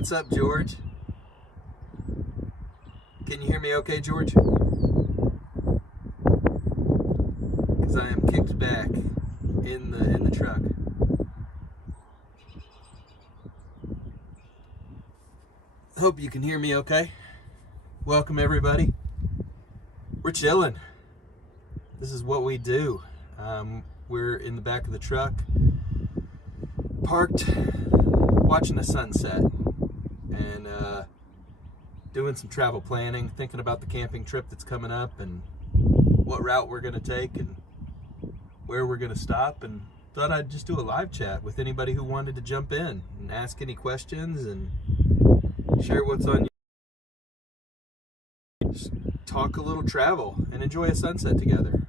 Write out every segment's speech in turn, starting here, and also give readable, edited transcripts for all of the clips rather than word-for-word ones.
What's up, George? Can you hear me okay, George? Because I am kicked back in the truck. Hope you can hear me okay. Welcome, everybody. We're chilling. This is what we do. We're in the back of the truck, parked, watching the sunset, and doing some travel planning, thinking about the camping trip that's coming up and what route we're going to take and where we're going to stop, and thought I'd just do a live chat with anybody who wanted to jump in and ask any questions and share what's on your... Just talk a little travel and enjoy a sunset together.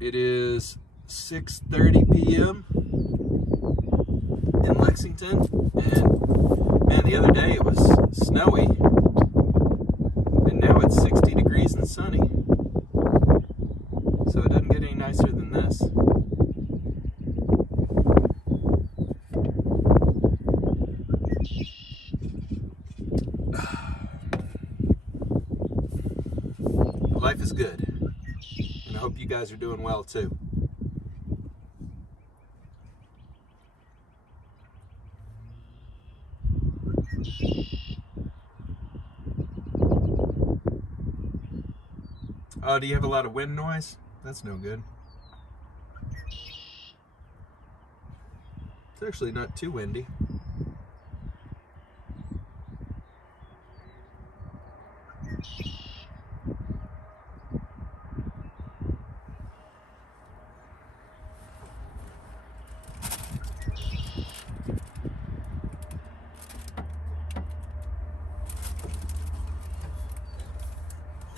It is 6:30 p.m. in Lexington, and man, the other day it was snowy, and now it's 60 degrees and sunny. So it doesn't get any nicer than this. Life is good, and I hope you guys are doing well too. Oh, do you have a lot of wind noise? That's no good. It's actually not too windy.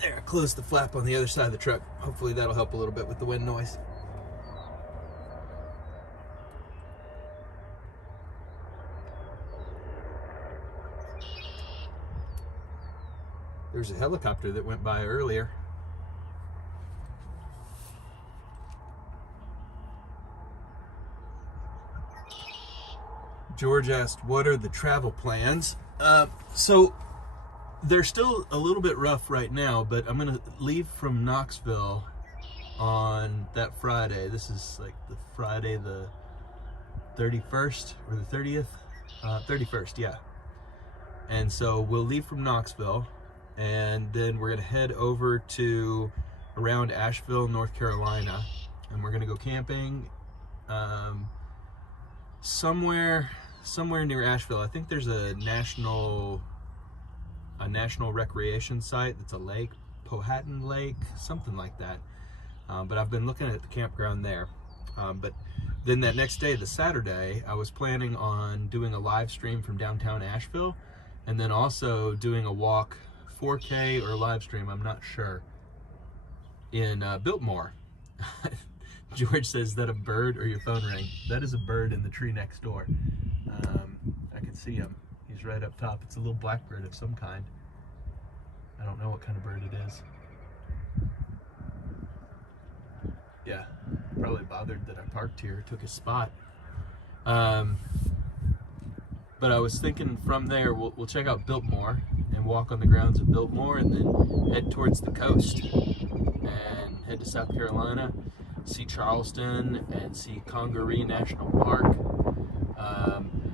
There, I closed the flap on the other side of the truck. Hopefully that'll help a little bit with the wind noise. There's a helicopter that went by earlier. George asked, what are the travel plans? So they're still a little bit rough right now, but I'm going to leave from Knoxville on that Friday. This is like the Friday the 31st or the 30th? 31st, yeah. And so we'll leave from Knoxville, and then we're going to head over to around Asheville, North Carolina, and we're going to go camping somewhere near Asheville. I think there's a national recreation site. It's a lake, Powhatan Lake, something like that. But I've been looking at the campground there. But then that next day, the Saturday, I was planning on doing a live stream from downtown Asheville, and then also doing a walk, 4K or live stream, I'm not sure, in Biltmore. George says, that a bird or your phone ring? That is a bird in the tree next door. I can see him. He's right up top. It's a little blackbird of some kind. I don't know what kind of bird it is. Yeah, probably bothered that I parked here, took his spot. But I was thinking from there, we'll check out Biltmore and walk on the grounds of Biltmore, and then head towards the coast and head to South Carolina, see Charleston, and see Congaree National Park.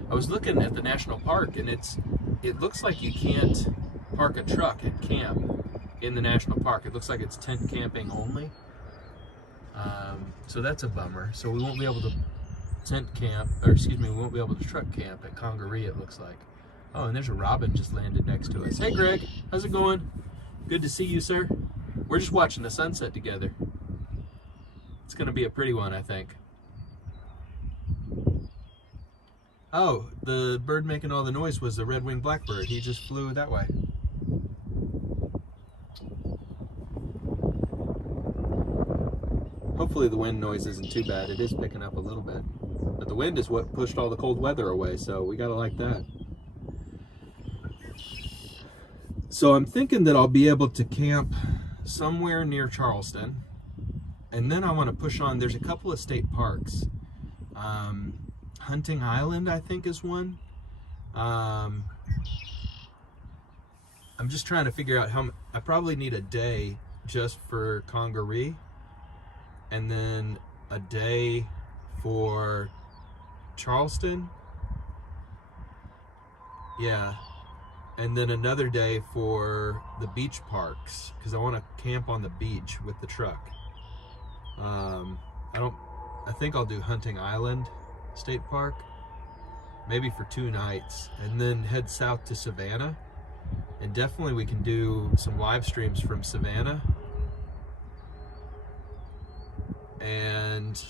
I was looking at the national park, and it looks like you can't park a truck and camp in the national park. It looks like it's tent camping only. So that's a bummer. So we won't be able to we won't be able to truck camp at Congaree, it looks like. Oh, and there's a robin just landed next to us. Hey, Greg, how's it going? Good to see you, sir. We're just watching the sunset together. It's going to be a pretty one, I think. Oh, the bird making all the noise was the red-winged blackbird. He just flew that way. Hopefully the wind noise isn't too bad. It is picking up a little bit. But the wind is what pushed all the cold weather away, so we gotta like that. So I'm thinking that I'll be able to camp somewhere near Charleston, and then I want to push on. There's a couple of state parks Hunting Island, I think, is one. I'm just trying to figure out how. I probably need a day just for Congaree, and then a day for Charleston. Yeah, and then another day for the beach parks, because I want to camp on the beach with the truck. I think I'll do Hunting Island State Park, maybe for 2 nights, and then head south to Savannah. And definitely we can do some live streams from Savannah. And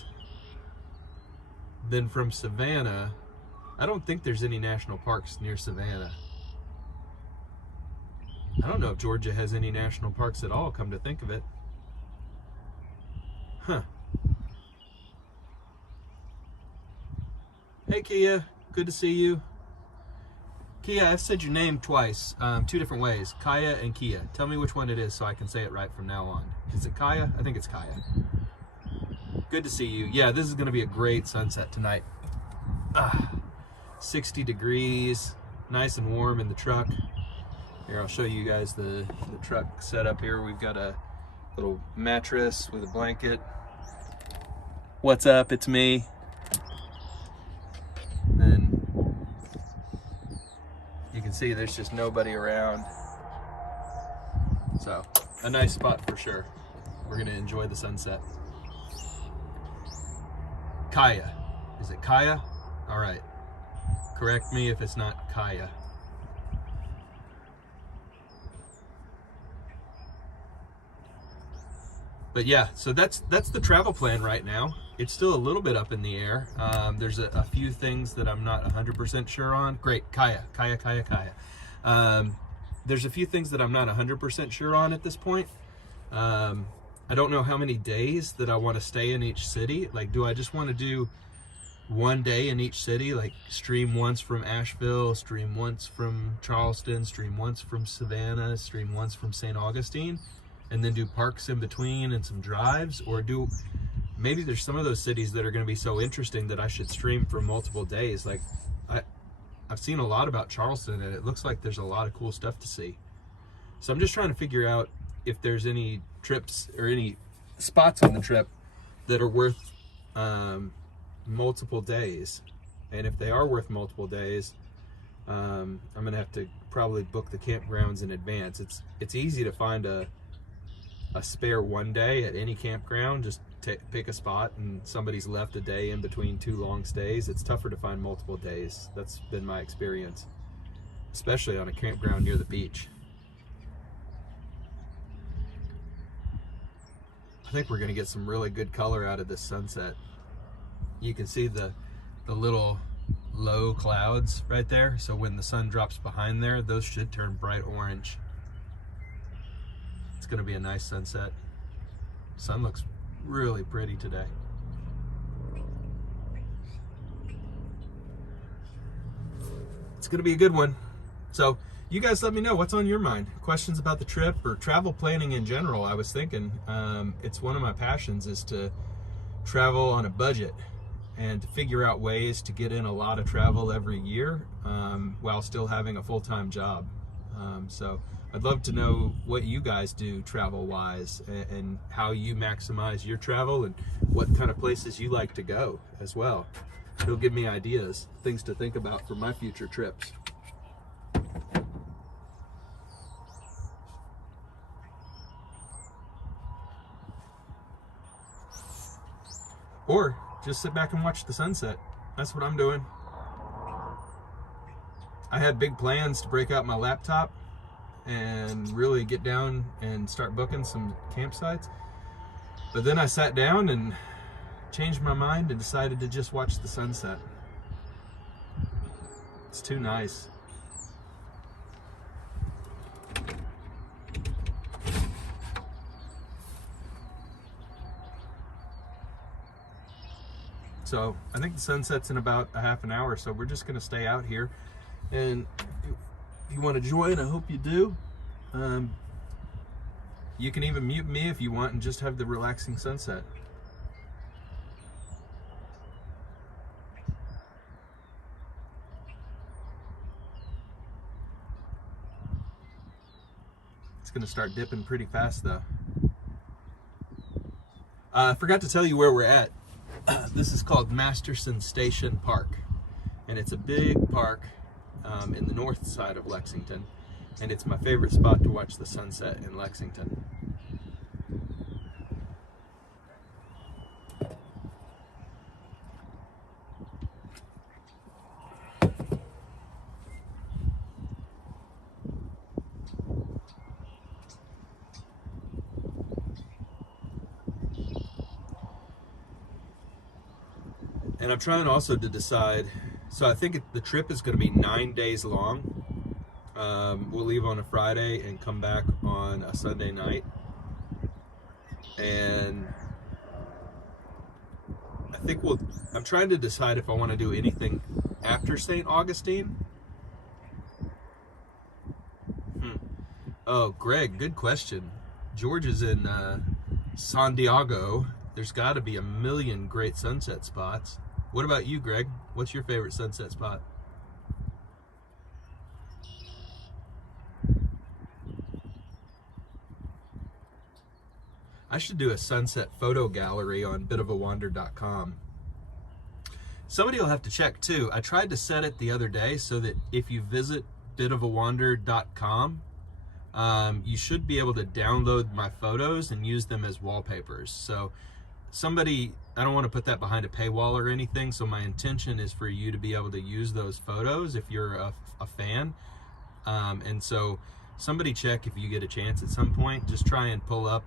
then from Savannah, I don't think there's any national parks near Savannah. I don't know if Georgia has any national parks at all, come to think of it. Huh. Hey Kia, good to see you. Kia, I've said your name twice, 2 different ways, Kaya and Kia. Tell me which one it is so I can say it right from now on. Is it Kaya? I think it's Kaya. Good to see you. Yeah, this is going to be a great sunset tonight. 60 degrees, nice and warm in the truck. Here, I'll show you guys the truck setup here. We've got a little mattress with a blanket. What's up? It's me. And you can see there's just nobody around. So, a nice spot for sure. We're gonna enjoy the sunset. Kaya. Is it Kaya? All right. Correct me if it's not Kaya. But yeah, so that's the travel plan right now. It's still a little bit up in the air. There's a few things that I'm not 100% sure on. Great, Kaya. There's a few things that I'm not 100% sure on at this point. I don't know how many days that I want to stay in each city. Like, do I just want to do 1 day in each city? Like, stream once from Asheville, stream once from Charleston, stream once from Savannah, stream once from St. Augustine, and then do parks in between and some drives? Or maybe there's some of those cities that are going to be so interesting that I should stream for multiple days. Like, I've seen a lot about Charleston, and it looks like there's a lot of cool stuff to see. So I'm just trying to figure out if there's any trips or any spots on the trip that are worth multiple days. And if they are worth multiple days, I'm gonna have to probably book the campgrounds in advance. It's easy to find a spare 1 day at any campground. Just pick a spot, and somebody's left a day in between 2 long stays. It's tougher to find multiple days. That's been my experience, especially on a campground near the beach. I think we're gonna get some really good color out of this sunset. You can see the little low clouds right there. So when the sun drops behind there, those should turn bright orange. It's gonna be a nice sunset. Sun looks really pretty today. It's gonna be a good one. So you guys let me know what's on your mind. Questions about the trip or travel planning in general. I was thinking, it's one of my passions is to travel on a budget and to figure out ways to get in a lot of travel every year while still having a full-time job. So I'd love to know what you guys do travel-wise and how you maximize your travel and what kind of places you like to go as well. It'll give me ideas, things to think about for my future trips. Or just sit back and watch the sunset. That's what I'm doing. I had big plans to break out my laptop and really get down and start booking some campsites. But then I sat down and changed my mind and decided to just watch the sunset. It's too nice. So I think the sun sets in about a half an hour, so we're just gonna stay out here. And if you want to join, I hope you do. You can even mute me if you want and just have the relaxing sunset. It's going to start dipping pretty fast though. I forgot to tell you where we're at. This is called Masterson Station Park, and it's a big park in the north side of Lexington, and it's my favorite spot to watch the sunset in Lexington. And I'm trying also to decide, so I think the trip is going to be 9 days long. We'll leave on a Friday and come back on a Sunday night. And I think I'm trying to decide if I want to do anything after St. Augustine. Oh, Greg, good question. George is in San Diego. There's got to be a million great sunset spots. What about you, Greg? What's your favorite sunset spot? I should do a sunset photo gallery on bitofawander.com. Somebody will have to check too. I tried to set it the other day so that if you visit bitofawander.com, you should be able to download my photos and use them as wallpapers. So somebody, I don't want to put that behind a paywall or anything, so my intention is for you to be able to use those photos if you're a fan. And so somebody check if you get a chance at some point. Just try and pull up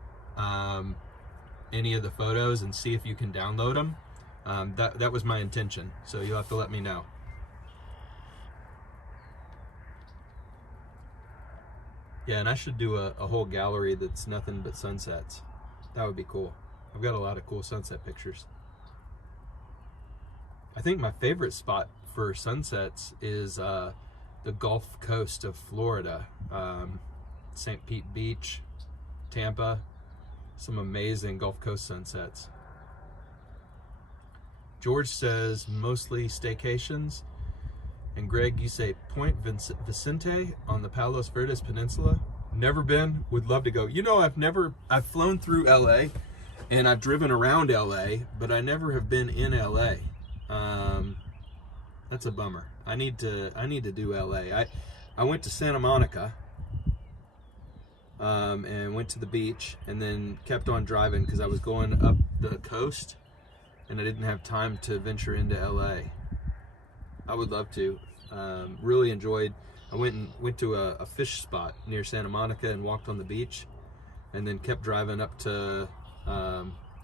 any of the photos and see if you can download them. That was my intention, so you'll have to let me know. Yeah, and I should do a whole gallery that's nothing but sunsets. That would be cool. I've got a lot of cool sunset pictures. I think my favorite spot for sunsets is the Gulf Coast of Florida. St. Pete Beach, Tampa, some amazing Gulf Coast sunsets. George says mostly staycations. And Greg, you say Point Vicente on the Palos Verdes Peninsula. Never been, would love to go. You know, I've flown through LA and I've driven around LA, but I never have been in LA. That's a bummer. I need to do LA. I went to Santa Monica and went to the beach and then kept on driving because I was going up the coast and I didn't have time to venture into LA. I would love to. Really enjoyed. I went to a fish spot near Santa Monica and walked on the beach, and then kept driving up to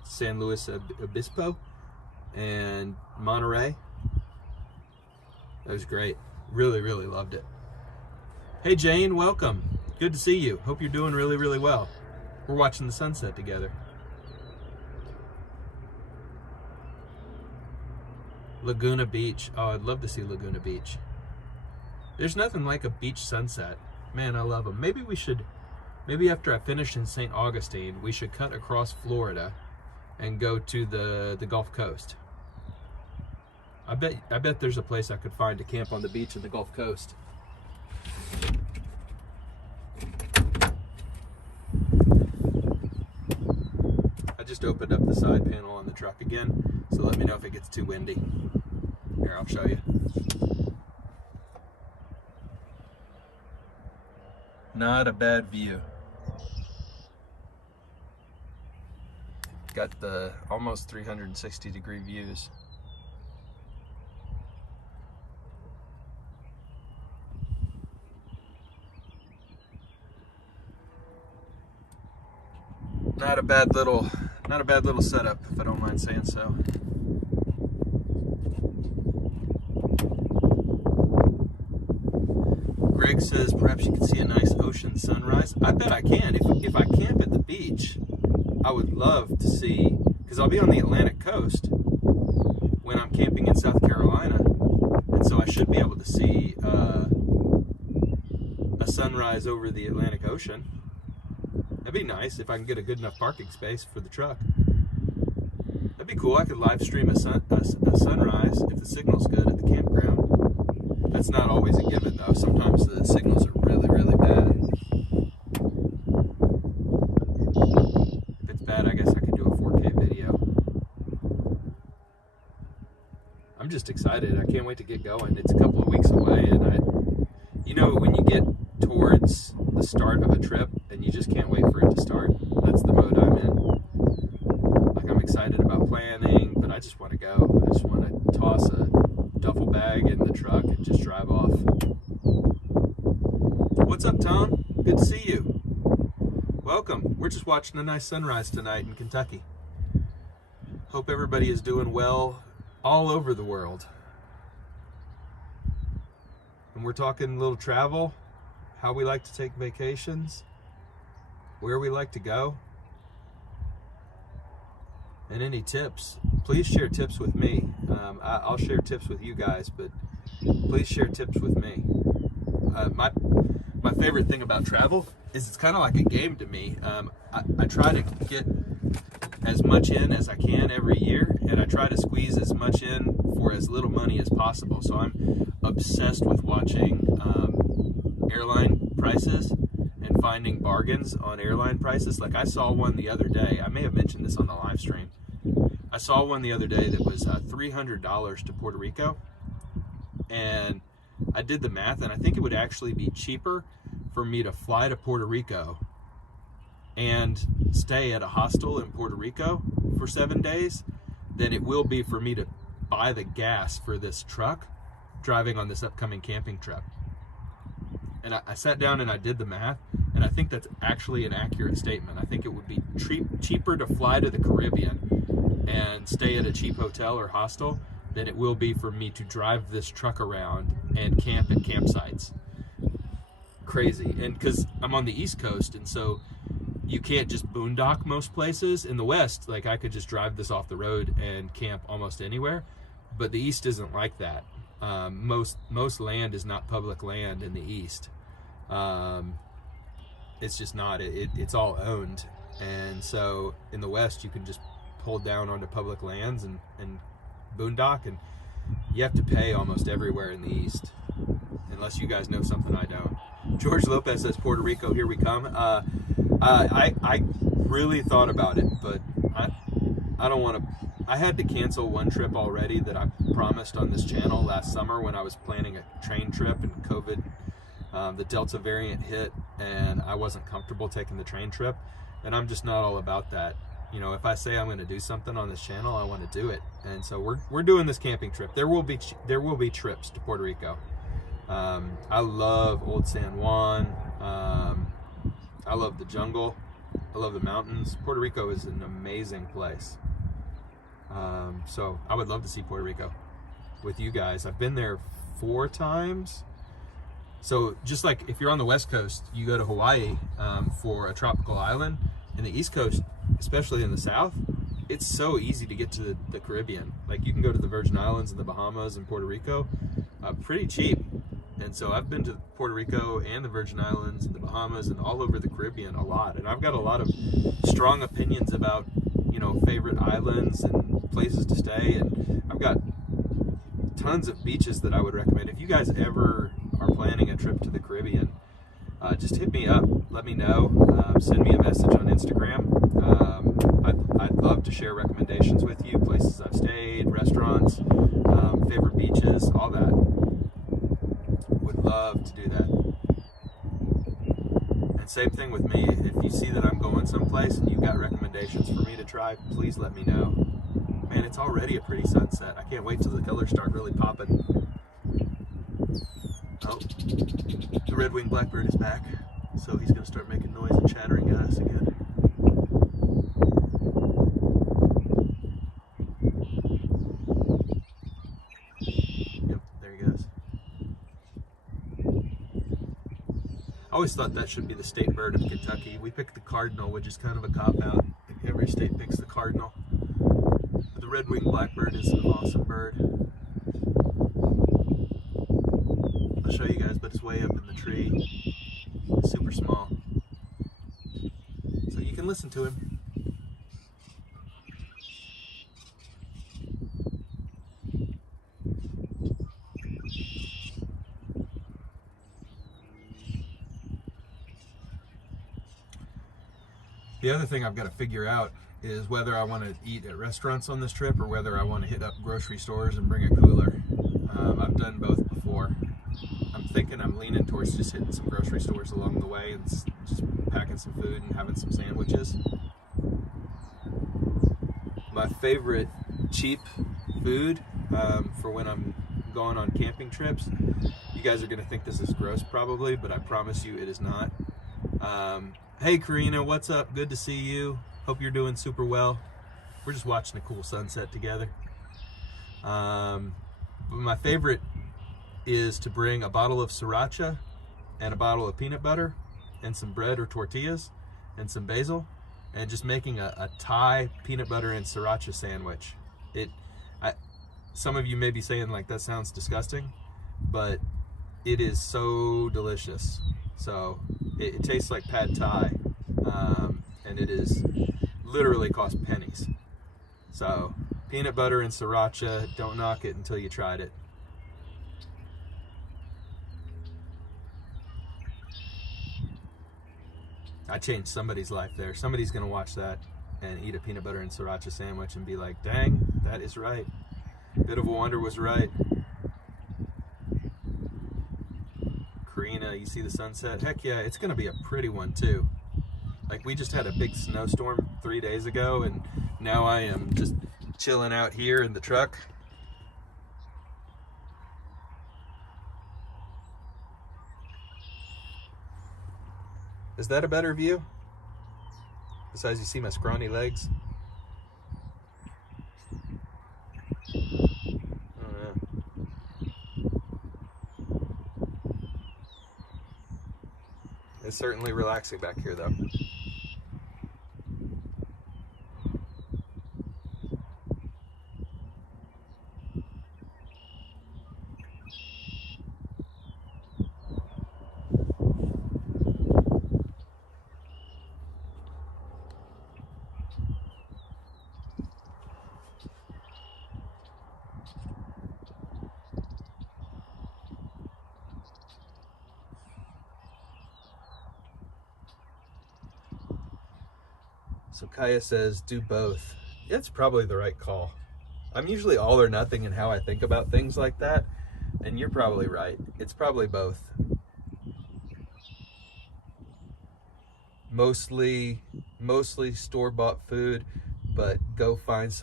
San Luis Obispo and Monterey. That was great. Really, really loved it. Hey Jane, welcome. Good to see you. Hope you're doing really, really well. We're watching the sunset together. Laguna Beach. Oh, I'd love to see Laguna Beach. There's nothing like a beach sunset. Man, I love them. Maybe after I finish in St. Augustine, we should cut across Florida and go to the Gulf Coast. I bet there's a place I could find to camp on the beach in the Gulf Coast. I just opened up the side panel on the truck again, so let me know if it gets too windy. Here, I'll show you. Not a bad view. Got the almost 360 degree views. Not a bad little setup, if I don't mind saying so. Greg says perhaps you can see a nice ocean sunrise. I bet I can. If I camp at the beach, I would love to see, because I'll be on the Atlantic coast when I'm camping in South Carolina, and so I should be able to see a sunrise over the Atlantic Ocean. That'd be nice if I can get a good enough parking space for the truck. That'd be cool. I could live stream a sunrise if the signal's good at the campground. That's not always a given though. Sometimes the signals are really, really bad. just excited. I can't wait to get going. It's a couple of weeks away, and you know, when you get towards the start of a trip and you just can't wait for it to start, that's the mode I'm in. Like, I'm excited about planning, but I just want to go. I just want to toss a duffel bag in the truck and just drive off. What's up, Tom? Good to see you. Welcome. We're just watching a nice sunrise tonight in Kentucky. Hope everybody is doing well all over the world. And we're talking a little travel, how we like to take vacations, where we like to go, and any tips. Please share tips with me. I'll share tips with you guys, but please share tips with me. My favorite thing about travel is it's kind of like a game to me. I try to get as much in as I can every year, and I try to squeeze as much in for as little money as possible. So I'm obsessed with watching airline prices and finding bargains on airline prices. Like, I saw one the other day. I may have mentioned this on the live stream. I saw one the other day that was $300 to Puerto Rico, and I did the math, and I think it would actually be cheaper for me to fly to Puerto Rico and stay at a hostel in Puerto Rico for 7 days than it will be for me to buy the gas for this truck driving on this upcoming camping trip. And I sat down and I did the math, and I think that's actually an accurate statement. I think it would be cheaper to fly to the Caribbean and stay at a cheap hotel or hostel than it will be for me to drive this truck around and camp at campsites. Crazy. And because I'm on the East Coast, and so you can't just boondock most places. In the West, like, I could just drive this off the road and camp almost anywhere, but the East isn't like that. Most land is not public land in the East. It's just not. It's all owned, and so in the West you can just pull down onto public lands and boondock, and you have to pay almost everywhere in the East, unless you guys know something I don't. George Lopez says Puerto Rico, here we come. I really thought about it, but I don't want to. I had to cancel one trip already that I promised on this channel last summer when I was planning a train trip, and COVID, the Delta variant hit, and I wasn't comfortable taking the train trip, and I'm just not all about that. You know, if I say I'm going to do something on this channel, I want to do it. And so we're doing this camping trip. There will be trips to Puerto Rico. I love Old San Juan. I love the jungle. I love the mountains. Puerto Rico is an amazing place. So I would love to see Puerto Rico with you guys. I've been there 4 times. So just like if you're on the West Coast, you go to Hawaii for a tropical island. In the East Coast, especially in the South, it's so easy to get to the Caribbean. Like, you can go to the Virgin Islands and the Bahamas and Puerto Rico pretty cheap. And so I've been to Puerto Rico and the Virgin Islands and the Bahamas and all over the Caribbean a lot. And I've got a lot of strong opinions about, you know, favorite islands and places to stay. And I've got tons of beaches that I would recommend. If you guys ever are planning a trip to the Caribbean, just hit me up. Let me know. Send me a message on Instagram. I'd love to share recommendations with you, places I've stayed, restaurants, favorite beaches, all that. Would love to do that. And same thing with me. If you see that I'm going someplace and you've got recommendations for me to try, please let me know. Man, it's already a pretty sunset. I can't wait till the colors start really popping. Oh, the red-winged blackbird is back, so he's going to start making noise and chattering at us again. Yep, there he goes. I always thought that should be the state bird of Kentucky. We picked the cardinal, which is kind of a cop-out. Every state picks the cardinal. But the red-winged blackbird is an awesome bird. I'll show you guys, but it's way up in the tree. It's super small. So you can listen to him. The other thing I've got to figure out is whether I want to eat at restaurants on this trip or whether I want to hit up grocery stores and bring a cooler. I've done both before. I'm thinking I'm leaning towards just hitting some grocery stores along the way and just packing some food and having some sandwiches. My favorite cheap food for when I'm going on camping trips, you guys are going to think this is gross probably, but I promise you it is not. Hey Karina, what's up? Good to see you. Hope you're doing super well. We're just watching a cool sunset together. But my favorite is to bring a bottle of sriracha and a bottle of peanut butter and some bread or tortillas and some basil, and just making a Thai peanut butter and sriracha sandwich. Some of you may be saying like that sounds disgusting, but it is so delicious. So it tastes like pad Thai, and it is literally cost pennies. So peanut butter and sriracha, don't knock it until you tried it. I changed somebody's life there. Somebody's gonna watch that and eat a peanut butter and sriracha sandwich and be like, dang, that is right. Bit of a Wonder was right. Karina, you see the sunset? Heck yeah, it's gonna be a pretty one too. Like, we just had a big snowstorm 3 days ago, and now I am just chilling out here in the truck. Is that a better view? Besides, you see my scrawny legs? I don't know. It's certainly relaxing back here though. So Kaya says, do both. It's probably the right call. I'm usually all or nothing in how I think about things like that, and you're probably right. It's probably both. Mostly store-bought food, but go find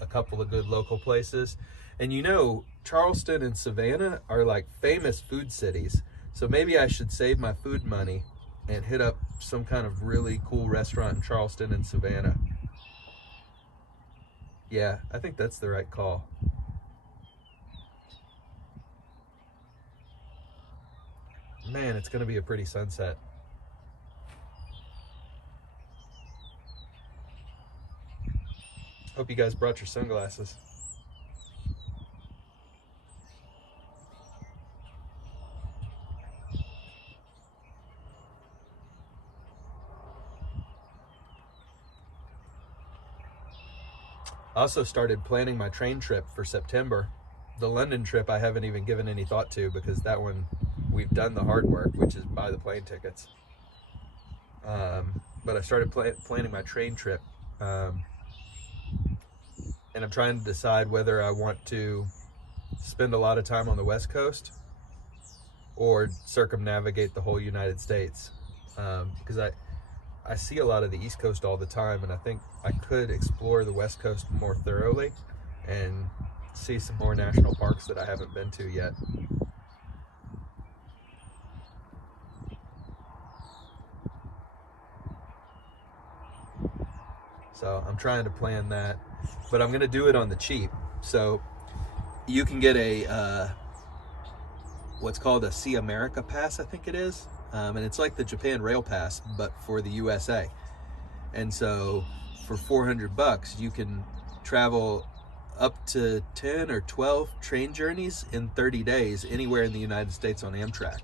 a couple of good local places. And you know, Charleston and Savannah are like famous food cities, so maybe I should save my food money and hit up some kind of really cool restaurant in Charleston and Savannah. Yeah, I think that's the right call. Man, it's gonna be a pretty sunset. Hope you guys brought your sunglasses. I also started planning my train trip for September. The London trip I haven't even given any thought to, because that one we've done the hard work, which is buy the plane tickets. But I started planning my train trip, and I'm trying to decide whether I want to spend a lot of time on the West Coast or circumnavigate the whole United States, because I see a lot of the East Coast all the time, and I think I could explore the West Coast more thoroughly and see some more national parks that I haven't been to yet. So I'm trying to plan that, but I'm gonna do it on the cheap. So you can get a what's called a See America Pass, I think it is. And it's like the Japan Rail Pass, but for the USA. And so for $400, you can travel up to 10 or 12 train journeys in 30 days anywhere in the United States on Amtrak.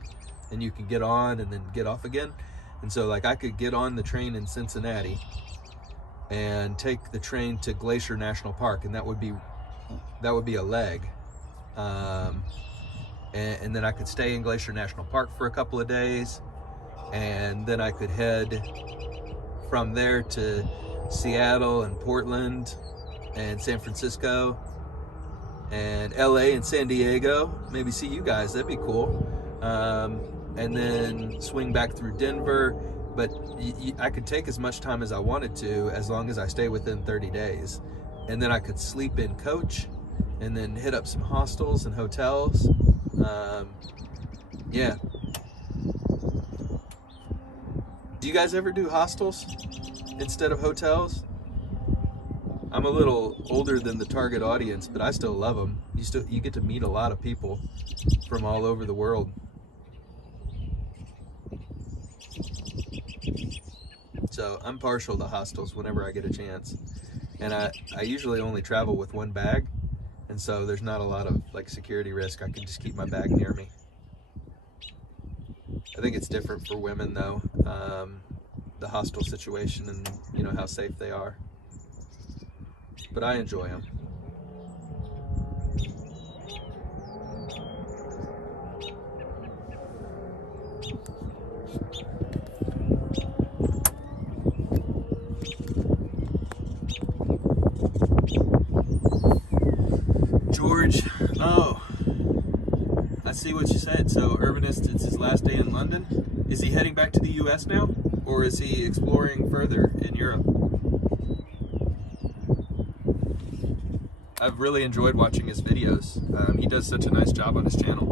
And you can get on and then get off again. And so like I could get on the train in Cincinnati and take the train to Glacier National Park, and that would be a leg. And then I could stay in Glacier National Park for a couple of days, and then I could head from there to Seattle and Portland and San Francisco and LA and San Diego. Maybe see you guys, that'd be cool. And then swing back through Denver. But I could take as much time as I wanted to, as long as I stay within 30 days. And then I could sleep in coach and then hit up some hostels and hotels. Yeah. Do you guys ever do hostels instead of hotels? I'm a little older than the target audience, but I still love them. You get to meet a lot of people from all over the world. So I'm partial to hostels whenever I get a chance. And I usually only travel with one bag, and so there's not a lot of like security risk. I can just keep my bag near me. I think it's different for women though, the hostel situation and you know how safe they are. But I enjoy them. George, oh, I see what you said. So Urbanist, it's his last day in London. Is he heading back to the US now? Or is he exploring further in Europe? I've really enjoyed watching his videos. He does such a nice job on his channel.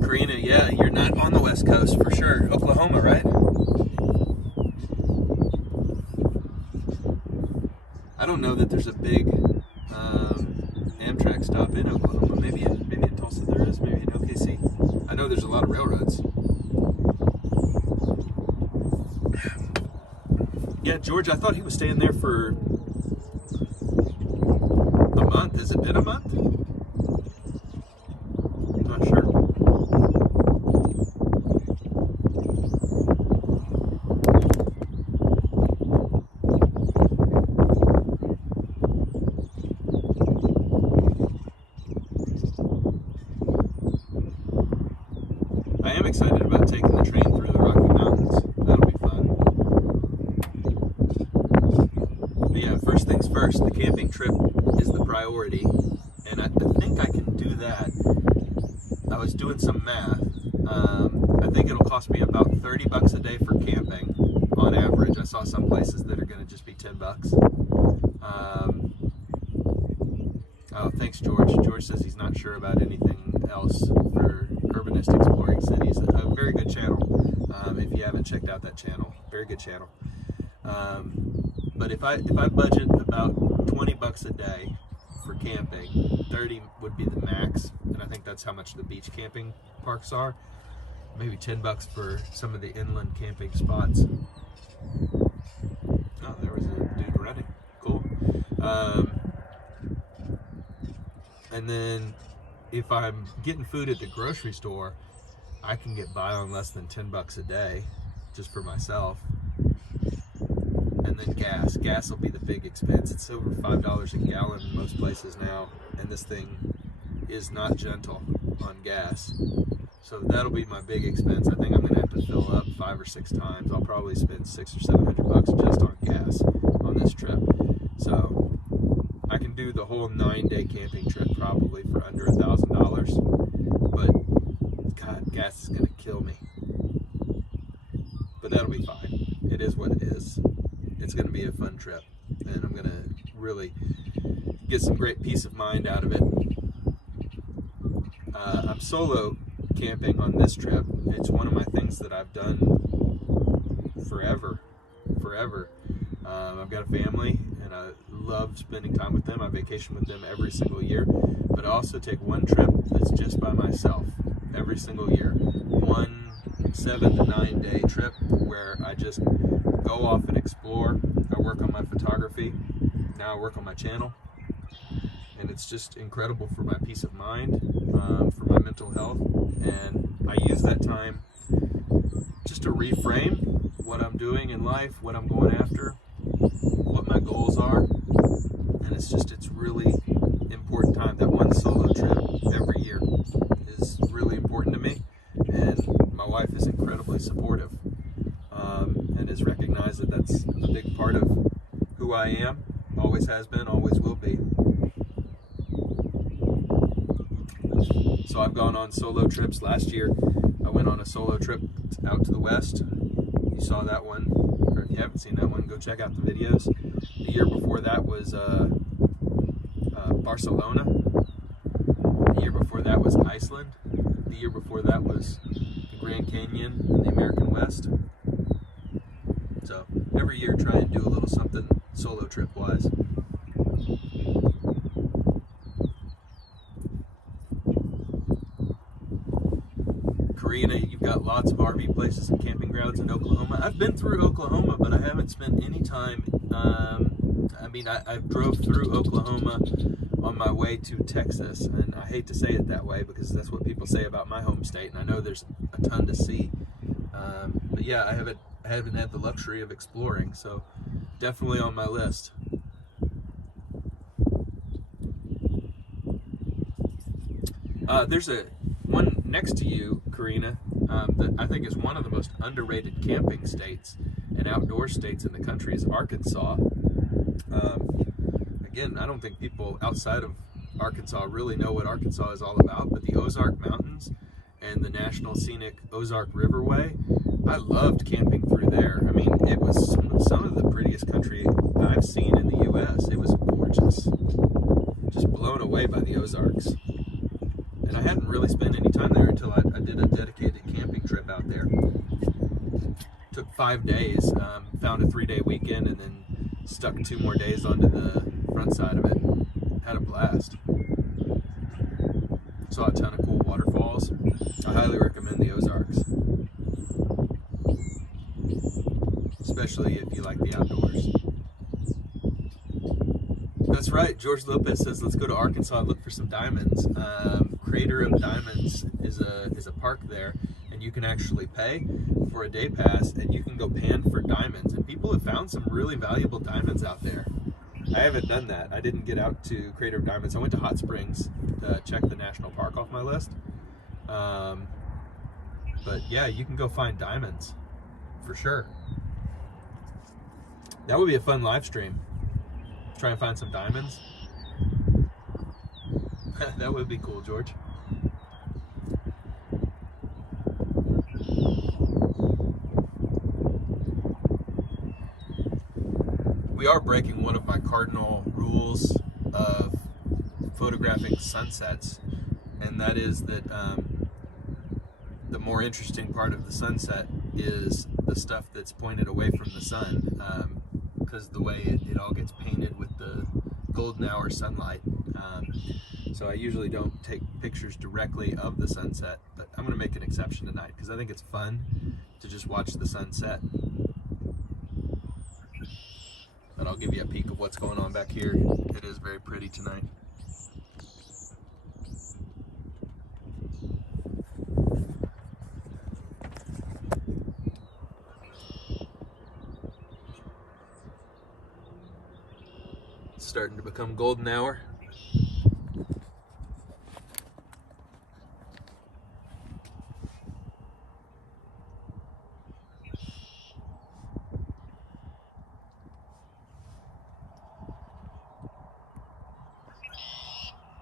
Karina, yeah, you're not on the West Coast for sure. Oklahoma, right? I don't know that there's a big Amtrak stop in Oklahoma. Maybe in Tulsa there is, maybe in OKC. I know there's a lot of railroads. Yeah, George, I thought he was staying there for a month. Has it been a month? Not sure. I am excited about taking the train through the Rocky Mountains. That'll be fun. But yeah, first things first, the camping trip is the priority, and I think I can do that. I was doing some math. I think it'll cost me about $30 a day for camping on average. I saw some places that are going to just be $10. Oh, thanks, George. George says he's not sure about anything else for Urbanist Exploring Cities. A very good channel. If you haven't checked out that channel, very good channel. But if I budget about $20 a day for camping, 30 would be the max, and I think that's how much the beach camping parks are. Maybe $10 for some of the inland camping spots. Oh, there was a dude running. Cool. And then if I'm getting food at the grocery store, I can get by on less than $10 a day just for myself. And then gas. Gas will be the big expense. It's over $5 a gallon in most places now, and this thing is not gentle on gas. So that'll be my big expense. I think I'm gonna have to fill up 5 or 6 times. I'll probably spend $600 or $700 just on gas on this trip. So I can do the whole 9-day camping trip probably for under $1,000. But God, gas is gonna kill me. But that'll be fine. It is what it is. It's gonna be a fun trip, and I'm gonna really get some great peace of mind out of it. I'm solo camping on this trip. It's one of my things that I've done forever. I've got a family, and I love spending time with them. I vacation with them every single year, but I also take one trip that's just by myself every single year. One 7 to 9 day trip where I just go off and explore. I work on my photography. Now I work on my channel, and it's just incredible for my peace of mind, for my mental health, and I use that time just to reframe what I'm doing in life, what I'm going after, what my goals are, and it's really important time. That one solo trip every year is really important to me, and my wife is incredibly supportive. I am. Always has been, always will be. So I've gone on solo trips. Last year, I went on a solo trip out to the west. You saw that one, or if you haven't seen that one, go check out the videos. The year before that was Barcelona. The year before that was Iceland. The year before that was the Grand Canyon in the American West. So every year try and do a little something solo trip wise. Karina, you've got lots of RV places and camping grounds in Oklahoma. I've been through Oklahoma, but I haven't spent any time. I drove through Oklahoma on my way to Texas, and I hate to say it that way because that's what people say about my home state, and I know there's a ton to see. But yeah, I haven't had the luxury of exploring, so definitely on my list. There's one next to you, Karina, that I think is one of the most underrated camping states and outdoor states in the country is Arkansas. Again, I don't think people outside of Arkansas really know what Arkansas is all about, but the Ozark Mountains and the National Scenic Ozark Riverway, I loved camping through there. I mean, it was some of the prettiest country I've seen in the U.S. It was gorgeous. Just blown away by the Ozarks. And I hadn't really spent any time there until I did a dedicated camping trip out there. Took 5 days, found a 3-day weekend, and then stuck 2 more days onto the front side of it. Had a blast. Saw a ton of cool waterfalls. I highly recommend the Ozarks. Especially if you like the outdoors. That's right, George Lopez says, let's go to Arkansas and look for some diamonds. Crater of Diamonds is a park there, and you can actually pay for a day pass, and you can go pan for diamonds. And people have found some really valuable diamonds out there. I haven't done that. I didn't get out to Crater of Diamonds. I went to Hot Springs to check the national park off my list. But yeah, you can go find diamonds for sure. That would be a fun live stream. Try and find some diamonds. That would be cool, George. We are breaking one of my cardinal rules of photographing sunsets, and that is that the more interesting part of the sunset is the stuff that's pointed away from the sun, because the way it all gets painted with the golden hour sunlight. So I usually don't take pictures directly of the sunset, but I'm going to make an exception tonight because I think it's fun to just watch the sunset. And I'll give you a peek of what's going on back here. It is very pretty tonight. It's starting to become golden hour.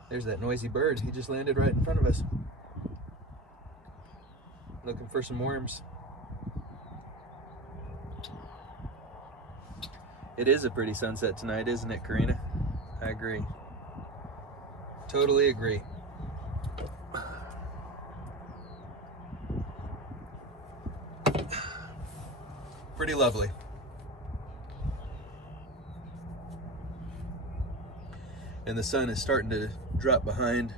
There's that noisy bird. He just landed right in front of us. Looking for some worms. It is a pretty sunset tonight, isn't it, Karina? I agree. Totally agree. Pretty lovely. And the sun is starting to drop behind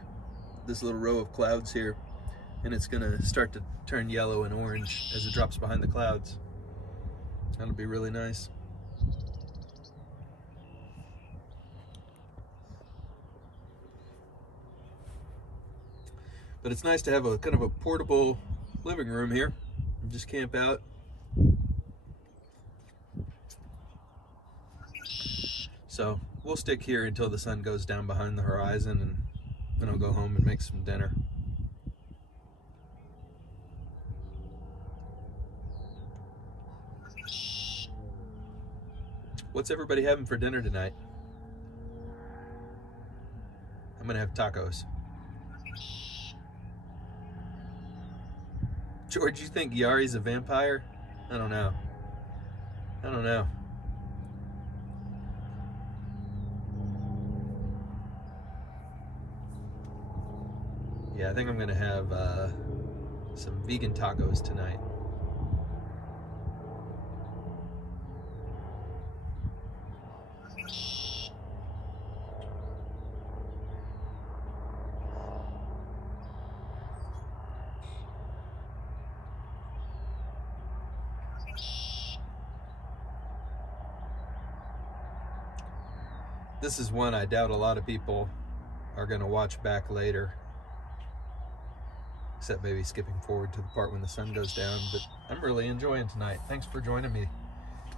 this little row of clouds here, and it's gonna start to turn yellow and orange as it drops behind the clouds. That'll be really nice. But it's nice to have a kind of a portable living room here and just camp out. So we'll stick here until the sun goes down behind the horizon, and then I'll go home and make some dinner. What's everybody having for dinner tonight? I'm gonna have tacos. George, you think Yari's a vampire? I don't know. I don't know. Yeah, I think I'm gonna have some vegan tacos tonight. This is one I doubt a lot of people are going to watch back later, except maybe skipping forward to the part when the sun goes down, but I'm really enjoying tonight. Thanks for joining me.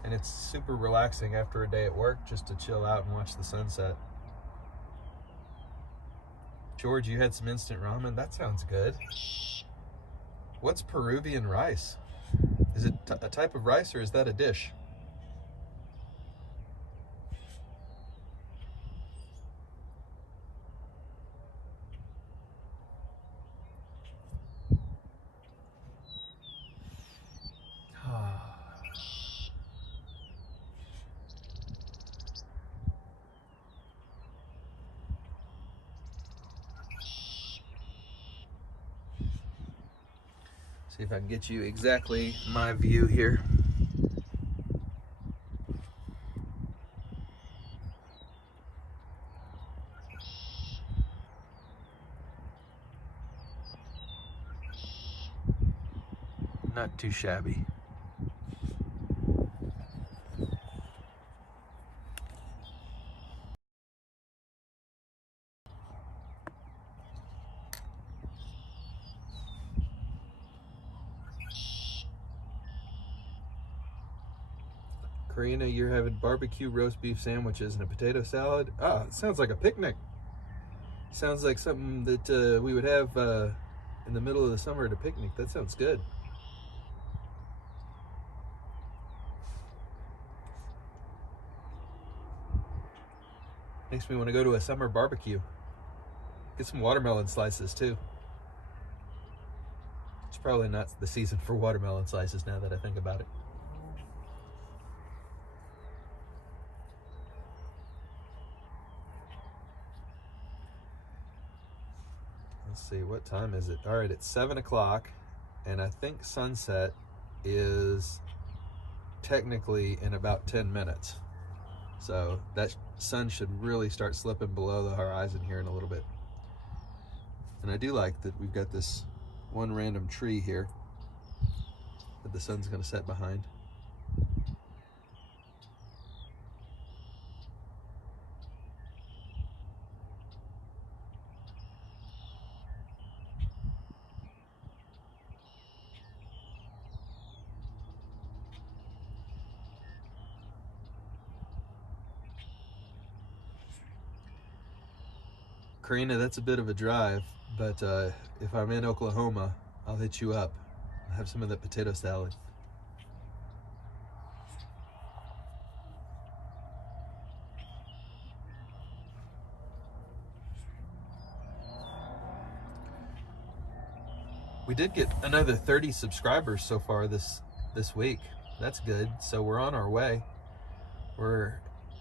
And it's super relaxing after a day at work just to chill out and watch the sunset. George, you had some instant ramen? That sounds good. What's Peruvian rice? Is it a type of rice or is that a dish? See if I can get you exactly my view here. Not too shabby. Karina, you're having barbecue roast beef sandwiches and a potato salad. Ah, it sounds like a picnic. Sounds like something that we would have in the middle of the summer at a picnic. That sounds good. Makes me want to go to a summer barbecue. Get some watermelon slices too. It's probably not the season for watermelon slices now that I think about it. Let's see, what time is it? All right, it's 7 o'clock, and I think sunset is technically in about 10 minutes. So that sun should really start slipping below the horizon here in a little bit. And I do like that we've got this one random tree here that the sun's going to set behind. Karina, that's a bit of a drive, but if I'm in Oklahoma, I'll hit you up. I'll have some of that potato salad. We did get another 30 subscribers so far this week. That's good. So we're on our way. We're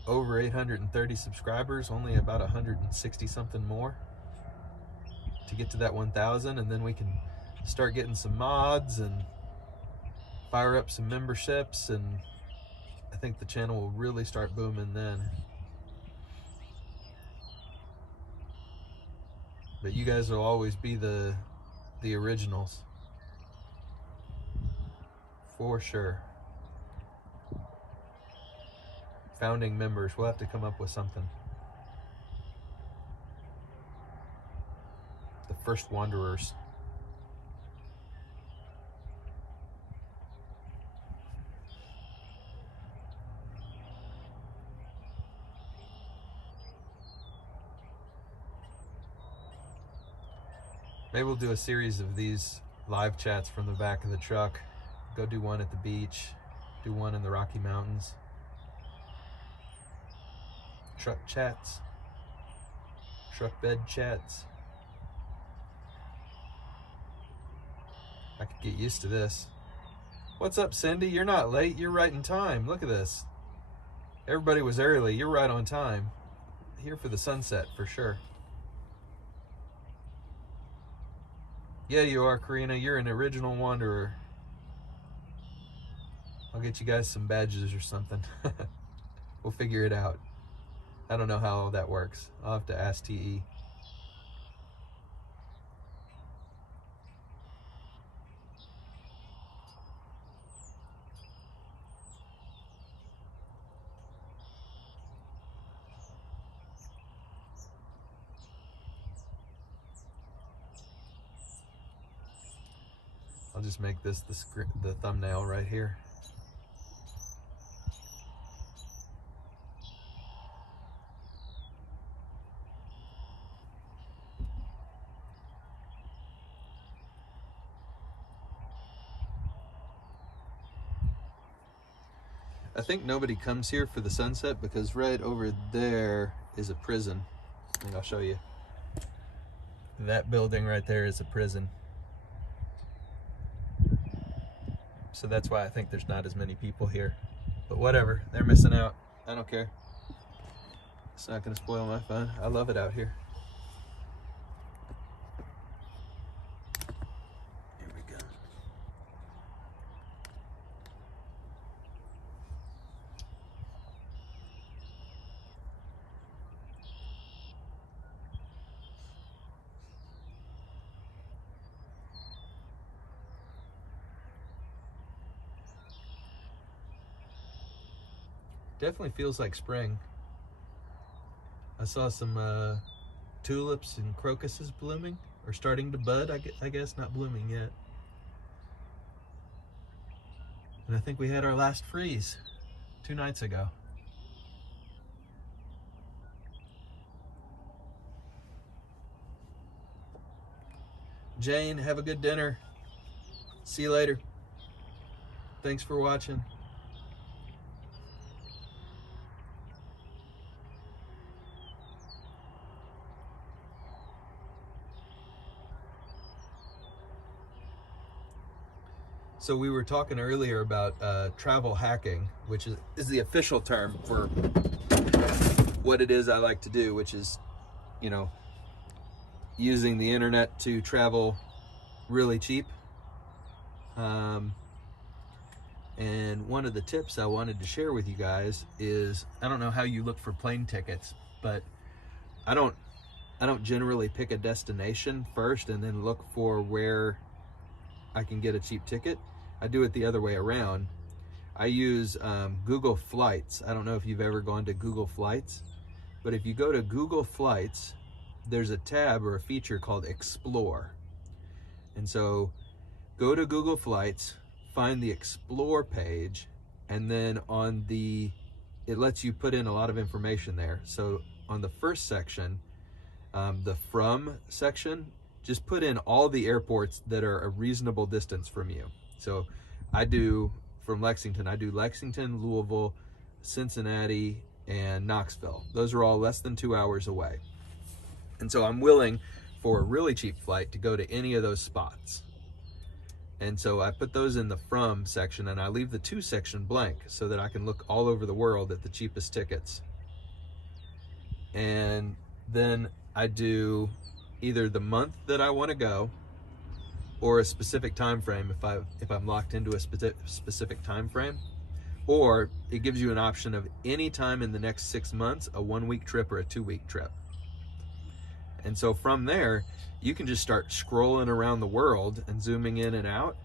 over 830 subscribers, only about 160 something more to get to that 1,000, and then we can start getting some mods and fire up some memberships, and I think the channel will really start booming then. But you guys will always be the originals, for sure. Founding members, we'll have to come up with something. The first wanderers. Maybe we'll do a series of these live chats from the back of the truck. Go do one at the beach, do one in the Rocky Mountains. truck chats, truck bed chats. I could get used to this. What's up, Cindy? You're not late. You're right in time. Look at this. Everybody was early. You're right on time. Here for the sunset, for sure. Yeah, you are, Karina. You're an original wanderer. I'll get you guys some badges or something. We'll figure it out. I don't know how all that works. I'll have to ask TE. I'll just make this the thumbnail right here. I think nobody comes here for the sunset because right over there is a prison. I think I'll show you. That building right there is a prison. So that's why I think there's not as many people here. But whatever, they're missing out. I don't care. It's not gonna spoil my fun. I love it out here. Here we go. Definitely feels like spring. I saw some tulips and crocuses blooming, or starting to bud, I guess, not blooming yet. And I think we had our last freeze 2 nights ago. Jane, have a good dinner. See you later. Thanks for watching. So we were talking earlier about travel hacking, which is the official term for what it is I like to do, which is, you know, using the internet to travel really cheap. And one of the tips I wanted to share with you guys is, I don't know how you look for plane tickets, but I don't generally pick a destination first and then look for where I can get a cheap ticket. I do it the other way around. I use Google Flights. I don't know if you've ever gone to Google Flights, but if you go to Google Flights, there's a tab or a feature called Explore. And so go to Google Flights, find the Explore page, and then it lets you put in a lot of information there. So on the first section, the From section, just put in all the airports that are a reasonable distance from you. So I do, from Lexington, I do Lexington, Louisville, Cincinnati, and Knoxville. Those are all less than 2 hours away. And so I'm willing for a really cheap flight to go to any of those spots. And so I put those in the From section, and I leave the To section blank so that I can look all over the world at the cheapest tickets. And then I do either the month that I want to go or a specific time frame if I'm locked into a specific time frame, or it gives you an option of any time in the next 6 months, a 1-week trip or a 2-week trip. And so from there, you can just start scrolling around the world and zooming in and out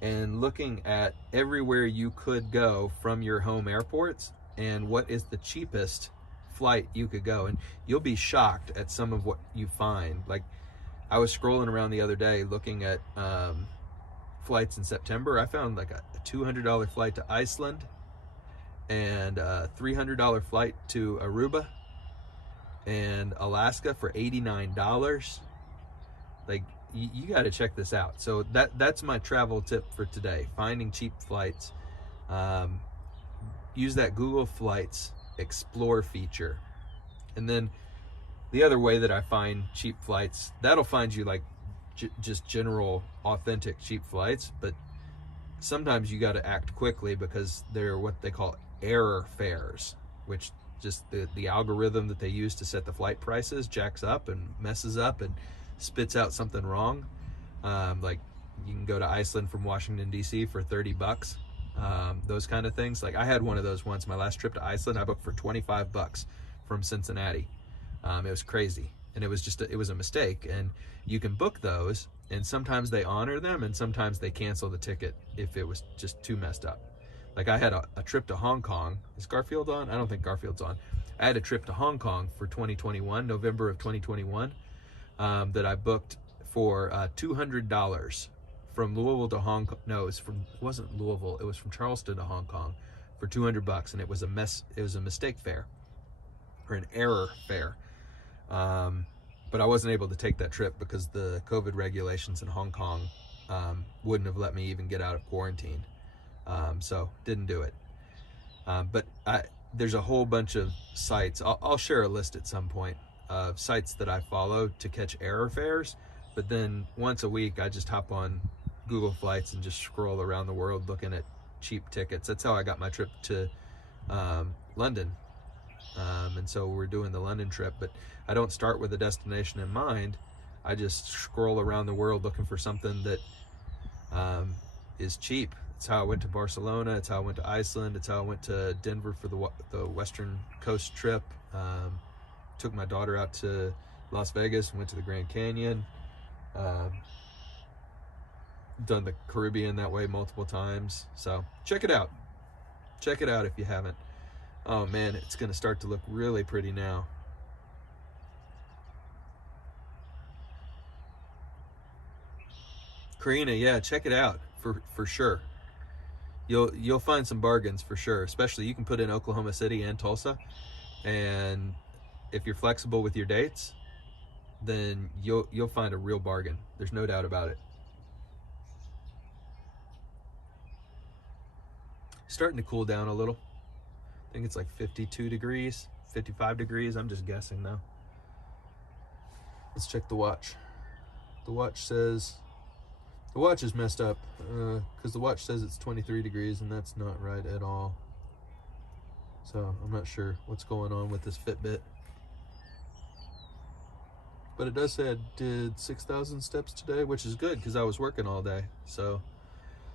and looking at everywhere you could go from your home airports and what is the cheapest flight you could go. And you'll be shocked at some of what you find. Like, I was scrolling around the other day looking at flights in September. I found like a $200 flight to Iceland and a $300 flight to Aruba and Alaska for $89. Like, you got to check this out. So that's my travel tip for today, finding cheap flights. Use that Google Flights Explore feature And then the other way that I find cheap flights, that'll find you like just general authentic cheap flights, but sometimes you got to act quickly because they're what they call error fares, which just the algorithm that they use to set the flight prices jacks up and messes up and spits out something wrong. Like you can go to Iceland from Washington DC for $30, those kind of things. Like I had one of those once. My last trip to Iceland, I booked for $25 from Cincinnati. It was crazy, and it was a mistake. And you can book those, and sometimes they honor them, and sometimes they cancel the ticket if it was just too messed up. Like I had a trip to Hong Kong. Is Garfield on? I don't think Garfield's on. I had a trip to Hong Kong for 2021, November of 2021, that I booked for $200 from Louisville to Hong Kong. No, it wasn't Louisville. It was from Charleston to Hong Kong for $200, and it was a mistake fare, or an error fare. But I wasn't able to take that trip because the COVID regulations in Hong Kong wouldn't have let me even get out of quarantine. So didn't do it. But there's a whole bunch of sites. I'll share a list at some point of sites that I follow to catch error fares. But then once a week, I just hop on Google Flights and just scroll around the world looking at cheap tickets. That's how I got my trip to London. And so we're doing the London trip, but I don't start with a destination in mind. I just scroll around the world looking for something that is cheap. It's how I went to Barcelona. It's how I went to Iceland. It's how I went to Denver for the Western Coast trip. Took my daughter out to Las Vegas and went to the Grand Canyon. Done the Caribbean that way multiple times. So check it out. Check it out if you haven't. Oh man, it's going to start to look really pretty now. Karina, yeah, check it out for sure. You'll find some bargains for sure. Especially you can put in Oklahoma City and Tulsa, and if you're flexible with your dates, then you'll find a real bargain. There's no doubt about it. Starting to cool down a little. I think it's like 52 degrees, 55 degrees. I'm just guessing though. Let's check the watch. The watch is messed up because the watch says it's 23 degrees and that's not right at all. So I'm not sure what's going on with this Fitbit. But it does say I did 6,000 steps today, which is good because I was working all day. So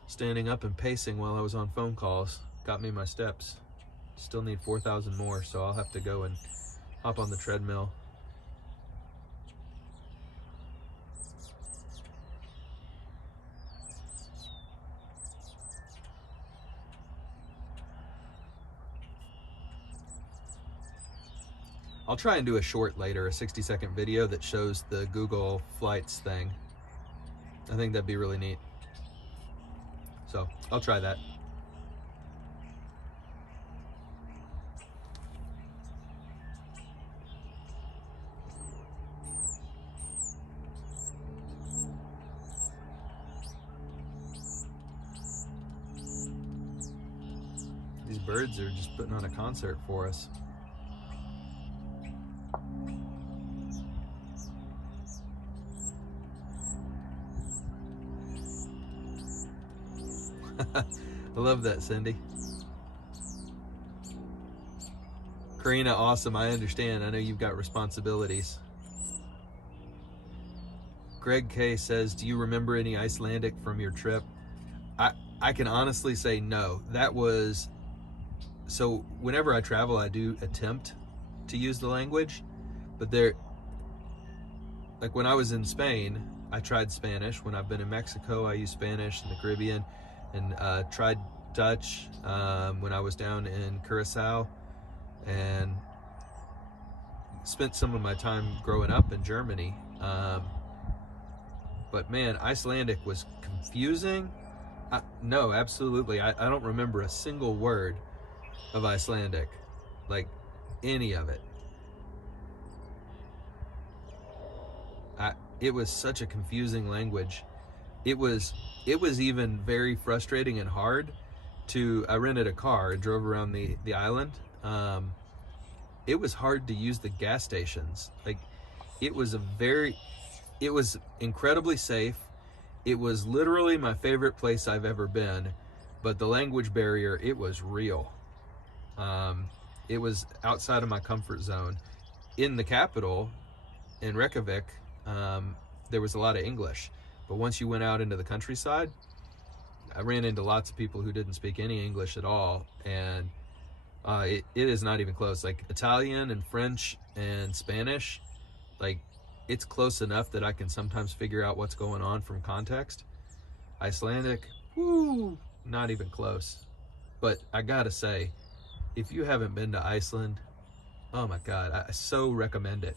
standing up and pacing while I was on phone calls got me my steps. Still need 4,000 more, so I'll have to go and hop on the treadmill. I'll try and do a short later, a 60-second video that shows the Google Flights thing. I think that'd be really neat. So I'll try that. These birds are just putting on a concert for us. I love that, Cindy. Karina, awesome. I understand. I know you've got responsibilities. Greg K says, do you remember any Icelandic from your trip? I can honestly say no. That was, so whenever I travel, I do attempt to use the language, but like when I was in Spain, I tried Spanish. When I've been in Mexico, I use Spanish, in the Caribbean, and tried Dutch when I was down in Curacao, and spent some of my time growing up in Germany. But man, Icelandic was confusing. No, absolutely. I don't remember a single word of Icelandic, like any of it. It was such a confusing language. It was even very frustrating and hard I rented a car and drove around the island, it was hard to use the gas stations. Like, it was incredibly safe. It was literally my favorite place I've ever been, but the language barrier, it was real. It was outside of my comfort zone. In the capital, in Reykjavik, there was a lot of English, but once you went out into the countryside, I ran into lots of people who didn't speak any English at all, and it is not even close. Like, Italian and French and Spanish, like, it's close enough that I can sometimes figure out what's going on from context. Icelandic, woo, not even close. But I gotta say, if you haven't been to Iceland, oh my God, I so recommend it.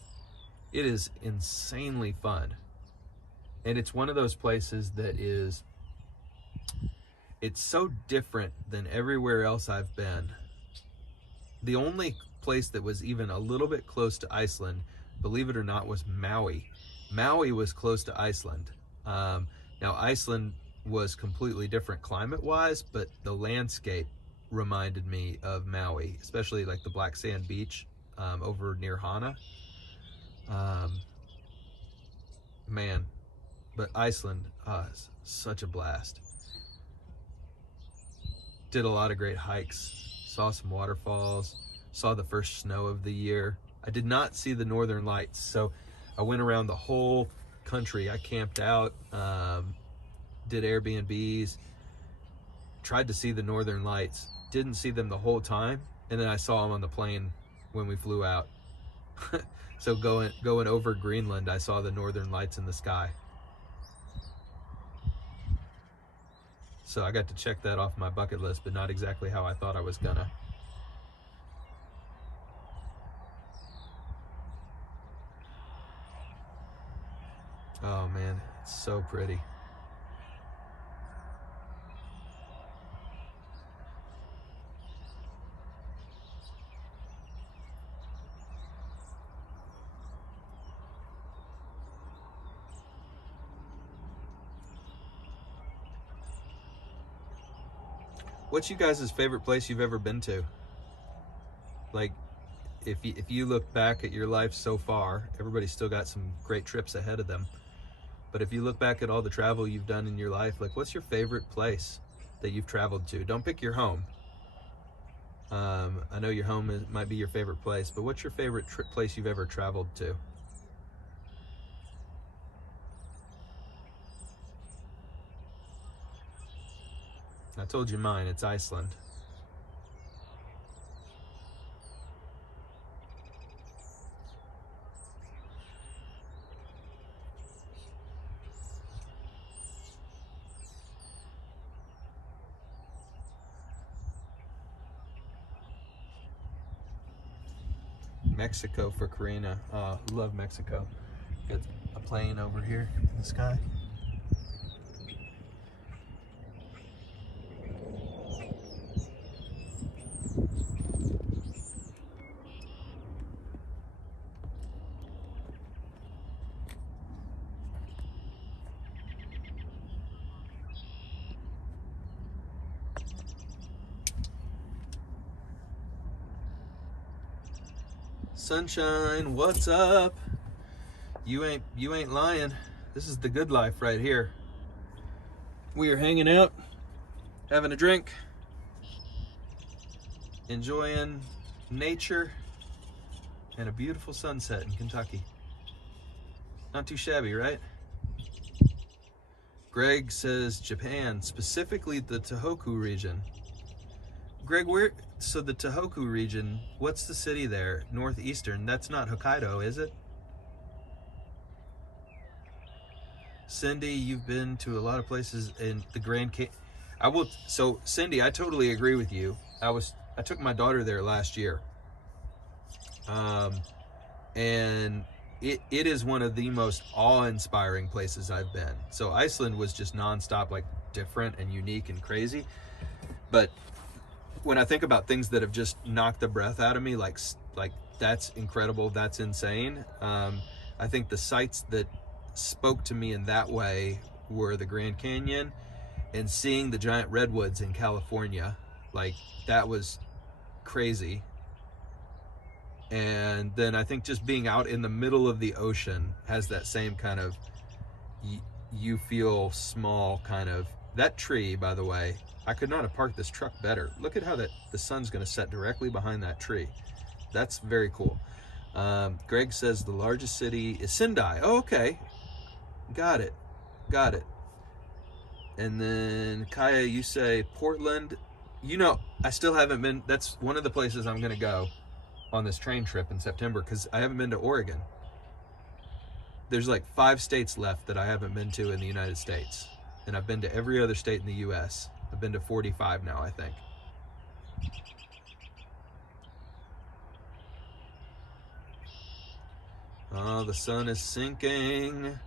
It is insanely fun. And it's one of those places that it's so different than everywhere else I've been. The only place that was even a little bit close to Iceland, believe it or not, was Maui. Maui was close to Iceland. Now, Iceland was completely different climate-wise, but the landscape reminded me of Maui, especially like the black sand beach over near Hana. Man, but Iceland, is such a blast. Did a lot of great hikes, saw some waterfalls, saw the first snow of the year. I did not see the northern lights, so I went around the whole country. I camped out, did Airbnbs, tried to see the northern lights, didn't see them the whole time, and then I saw them on the plane when we flew out. So going over Greenland, I saw the northern lights in the sky. So I got to check that off my bucket list, but not exactly how I thought I was gonna. Oh man, it's so pretty. What's you guys' favorite place you've ever been to? Like, if you look back at your life so far, everybody's still got some great trips ahead of them. But if you look back at all the travel you've done in your life, like, what's your favorite place that you've traveled to? Don't pick your home. I know your home might be your favorite place, but what's your favorite place you've ever traveled to? I told you mine, it's Iceland. Mexico for Karina. Love Mexico. Got a plane over here in the sky. Sunshine, what's up? You ain't lying. This is the good life right here. We are hanging out, having a drink, enjoying nature and a beautiful sunset in Kentucky. Not too shabby, right? Greg says Japan, specifically the Tohoku region. Greg, so the Tohoku region, what's the city there? Northeastern, that's not Hokkaido, is it? Cindy, you've been to a lot of places in the Grand Canyon. So Cindy, I totally agree with you. I took my daughter there last year. And it is one of the most awe-inspiring places I've been. So Iceland was just nonstop, like, different and unique and crazy. But when I think about things that have just knocked the breath out of me, like that's incredible, that's insane. I think the sites that spoke to me in that way were the Grand Canyon and seeing the giant redwoods in California. Like, that was crazy. And then I think just being out in the middle of the ocean has that same kind of, you feel small kind of. That tree, by the way, I could not have parked this truck better. Look at how the sun's going to set directly behind that tree. That's very cool. Greg says the largest city is Sendai. Oh, okay. Got it. Got it. And then Kaya, you say Portland. You know, I still haven't been. That's one of the places I'm going to go on this train trip in September, because I haven't been to Oregon. There's like 5 states left that I haven't been to in the United States. And I've been to every other state in the US. I've been to 45 now, I think. Oh, the sun is sinking.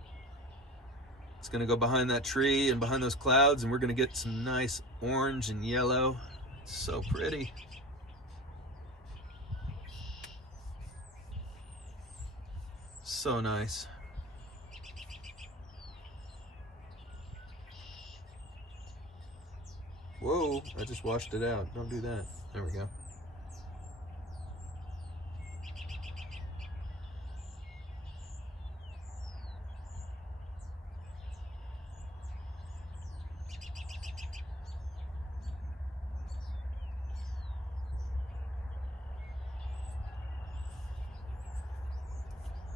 It's gonna go behind that tree and behind those clouds, and we're gonna get some nice orange and yellow. It's so pretty. So nice. Whoa, I just washed it out. Don't do that. There we go.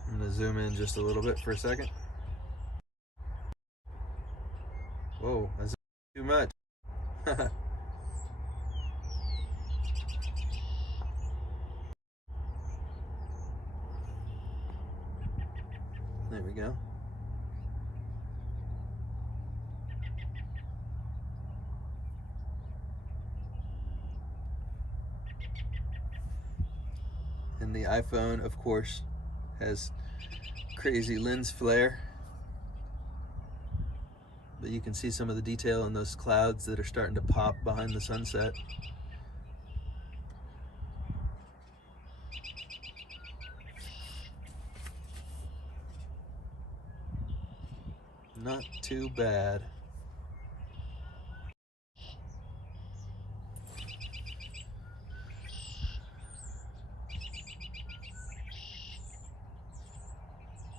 I'm gonna zoom in just a little bit for a second. Whoa, that's too much. There we go. And the iPhone, of course, has crazy lens flare. But you can see some of the detail in those clouds that are starting to pop behind the sunset. Not too bad.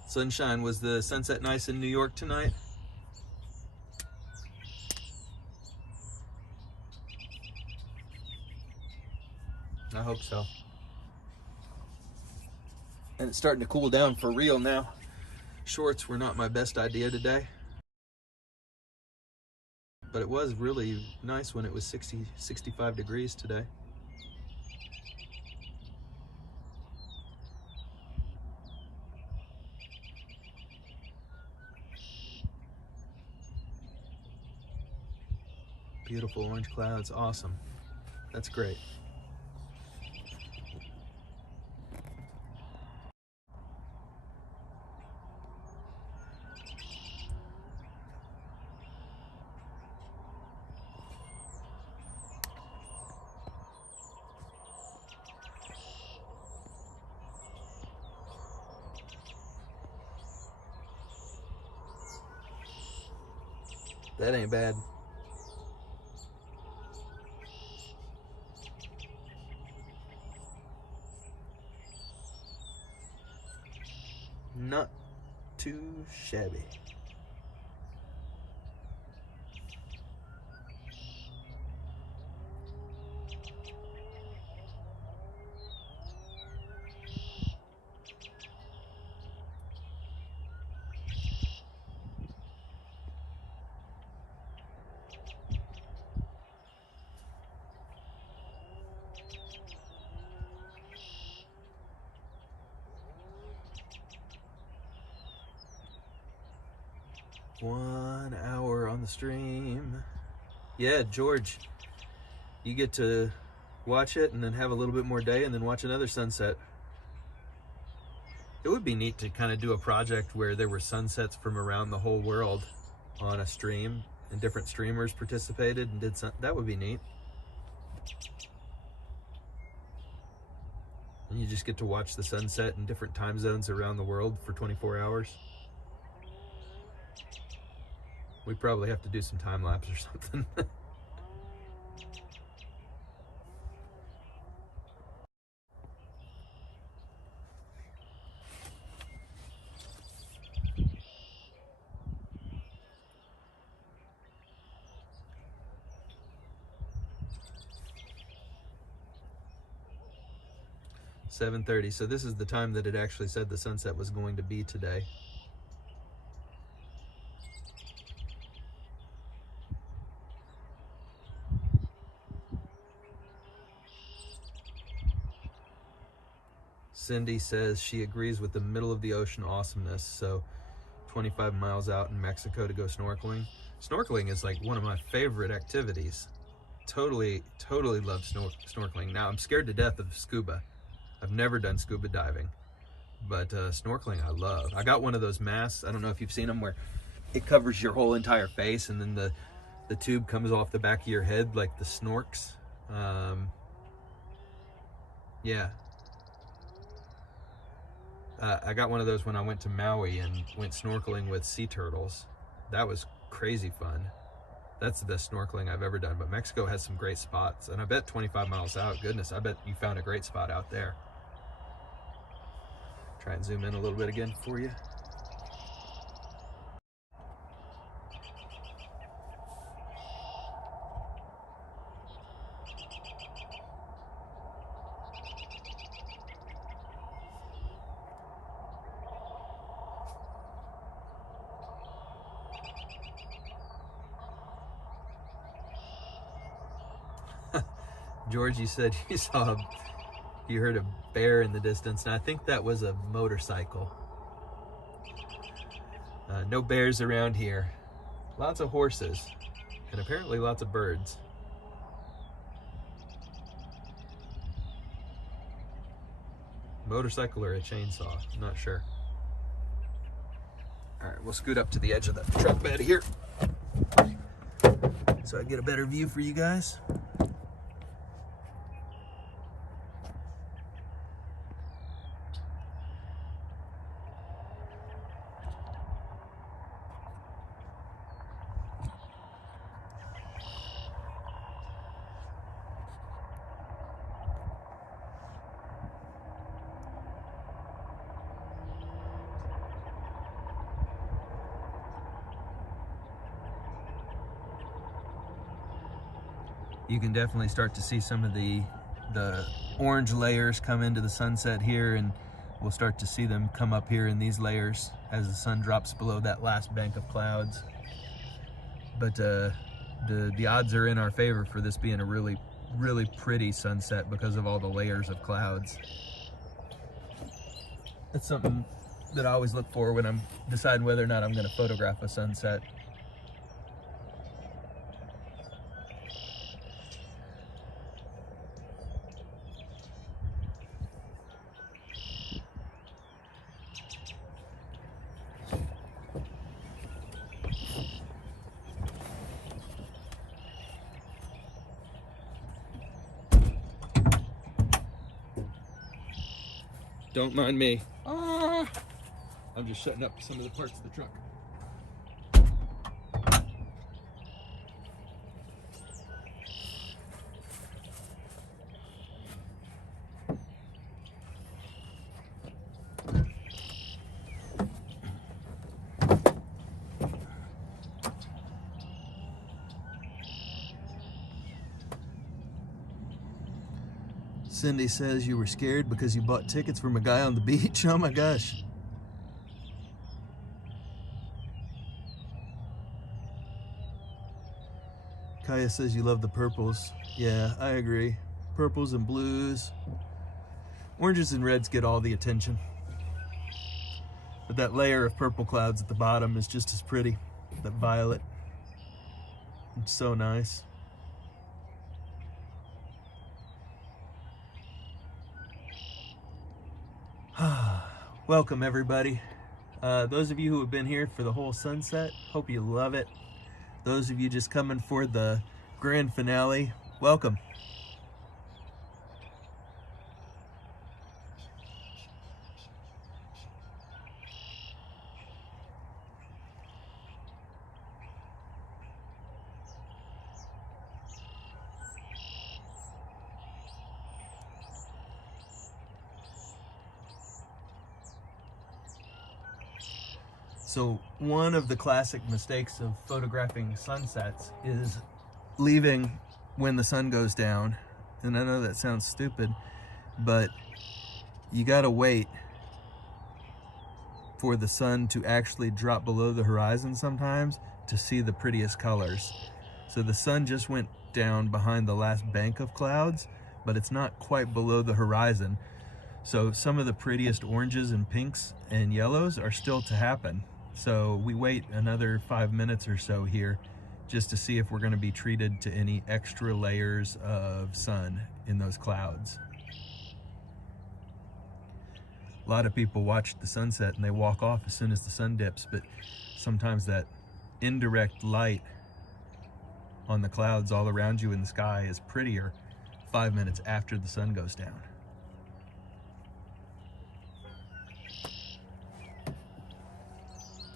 Sunshine, was the sunset nice in New York tonight? I hope so. And it's starting to cool down for real now. Shorts were not my best idea today. But it was really nice when it was 60, 65 degrees today. Beautiful orange clouds, awesome. That's great. That ain't bad. Not too shabby. One hour on the stream. Yeah, George, you get to watch it and then have a little bit more day and then watch another sunset. It would be neat to kind of do a project where there were sunsets from around the whole world on a stream and different streamers participated and did that would be neat. And you just get to watch the sunset in different time zones around the world for 24 hours. We probably have to do some time lapse or something. 7:30. So this is the time that it actually said the sunset was going to be today. Cindy says she agrees with the middle of the ocean awesomeness. So 25 miles out in Mexico to go snorkeling. Snorkeling is like one of my favorite activities. Totally love snorkeling. Now I'm scared to death of scuba. I've never done scuba diving, but snorkeling I love. I got one of those masks. I don't know if you've seen them, where it covers your whole entire face and then the tube comes off the back of your head like the snorks. Yeah. I got one of those when I went to Maui and went snorkeling with sea turtles. That was crazy fun. That's the best snorkeling I've ever done. But Mexico has some great spots, and I bet 25 miles out, goodness, I bet you found a great spot out there. Try and zoom in a little bit again for you. George, you said you heard a bear in the distance, and I think that was a motorcycle. No bears around here. Lots of horses, and apparently lots of birds. Motorcycle or a chainsaw, I'm not sure. All right, we'll scoot up to the edge of the truck bed here so I get a better view for you guys. You can definitely start to see some of the orange layers come into the sunset here, and we'll start to see them come up here in these layers as the sun drops below that last bank of clouds. But the odds are in our favor for this being a really pretty sunset because of all the layers of clouds. That's something that I always look for when I'm deciding whether or not I'm going to photograph a sunset. Don't mind me. I'm just setting up some of the parts of the truck. Cindy says you were scared because you bought tickets from a guy on the beach. Oh my gosh. Kaya says you love the purples. Yeah, I agree. Purples and blues. Oranges and reds get all the attention. But that layer of purple clouds at the bottom is just as pretty. That violet. It's so nice. Welcome everybody. Those of you who have been here for the whole sunset, hope you love it. Those of you just coming for the grand finale, welcome. So one of the classic mistakes of photographing sunsets is leaving when the sun goes down. And I know that sounds stupid, but you gotta wait for the sun to actually drop below the horizon sometimes to see the prettiest colors. So the sun just went down behind the last bank of clouds, but it's not quite below the horizon. So some of the prettiest oranges and pinks and yellows are still to happen. So we wait another 5 minutes or so here just to see if we're gonna be treated to any extra layers of sun in those clouds. A lot of people watch the sunset and they walk off as soon as the sun dips, but sometimes that indirect light on the clouds all around you in the sky is prettier 5 minutes after the sun goes down.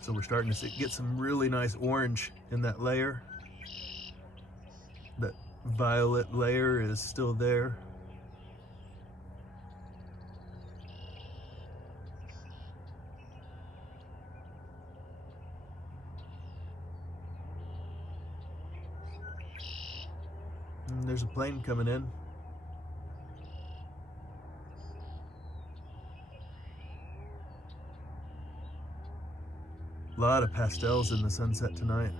So we're starting to get some really nice orange in that layer. That violet layer is still there. And there's a plane coming in. A lot of pastels in the sunset tonight.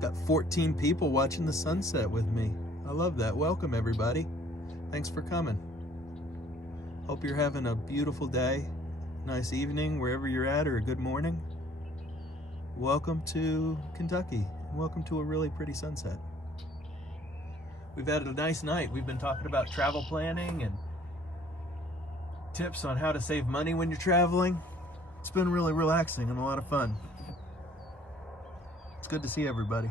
Got 14 people watching the sunset with me. I love that. Welcome everybody. Thanks for coming. Hope you're having a beautiful day, nice evening, wherever you're at, or a good morning. Welcome to Kentucky. Welcome to a really pretty sunset. We've had a nice night. We've been talking about travel planning and tips on how to save money when you're traveling. It's been really relaxing and a lot of fun. It's good to see everybody.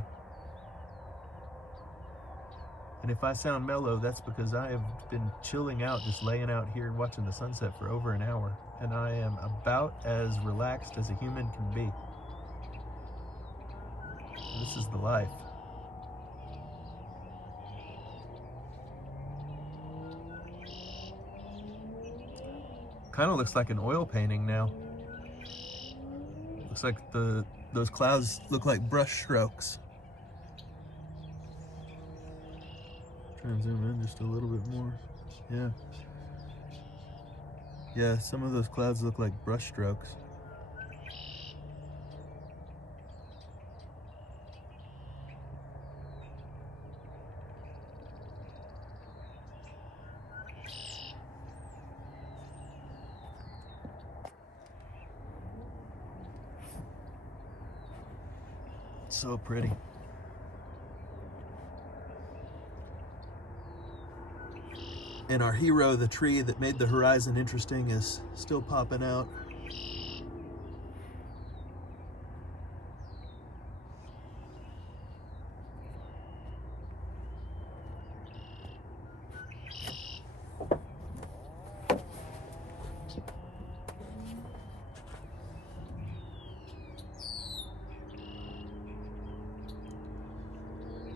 And if I sound mellow, that's because I have been chilling out, just laying out here watching the sunset for over an hour. And I am about as relaxed as a human can be. This is the life. Kind of looks like an oil painting now. Looks like those clouds look like brush strokes. Try and zoom in just a little bit more. Yeah. Yeah, some of those clouds look like brush strokes. So pretty. And our hero, the tree that made the horizon interesting, is still popping out.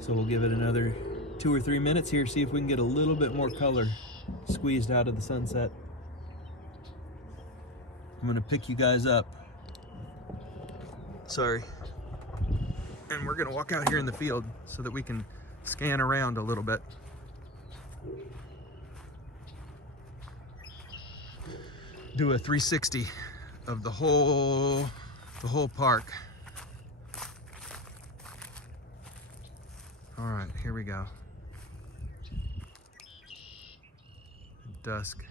So we'll give it another 2 or 3 minutes here, see if we can get a little bit more color squeezed out of the sunset. I'm gonna pick you guys up. Sorry. And we're gonna walk out here in the field so that we can scan around a little bit. Do a 360 of the whole park. All right, here we go. Dusk.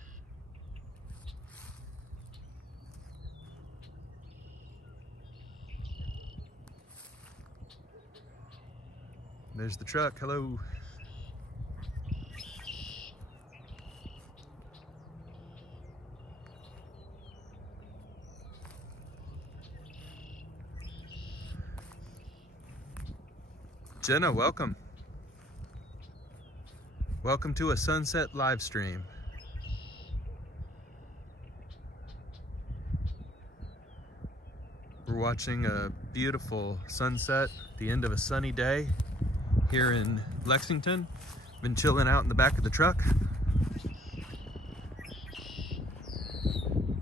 There's the truck. Hello. Jenna, welcome. Welcome to a sunset live stream. We're watching a beautiful sunset at the end of a sunny day here in Lexington. Been chilling out in the back of the truck.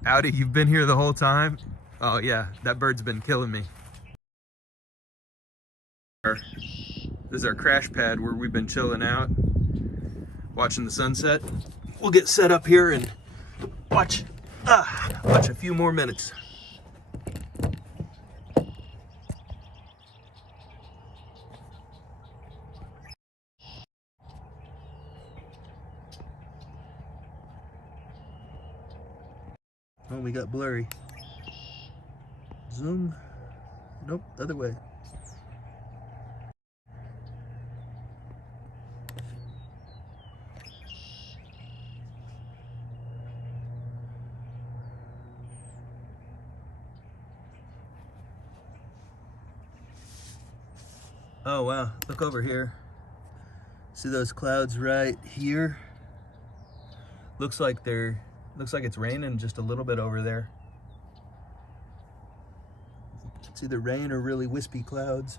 Audi, you've been here the whole time? Oh yeah, that bird's been killing me. This is our crash pad where we've been chilling out, watching the sunset. We'll get set up here and watch a few more minutes. Oh, we got blurry. Zoom. Nope, other way. Oh wow, look over here. See those clouds right here? Looks like it's raining just a little bit over there. It's either rain or really wispy clouds.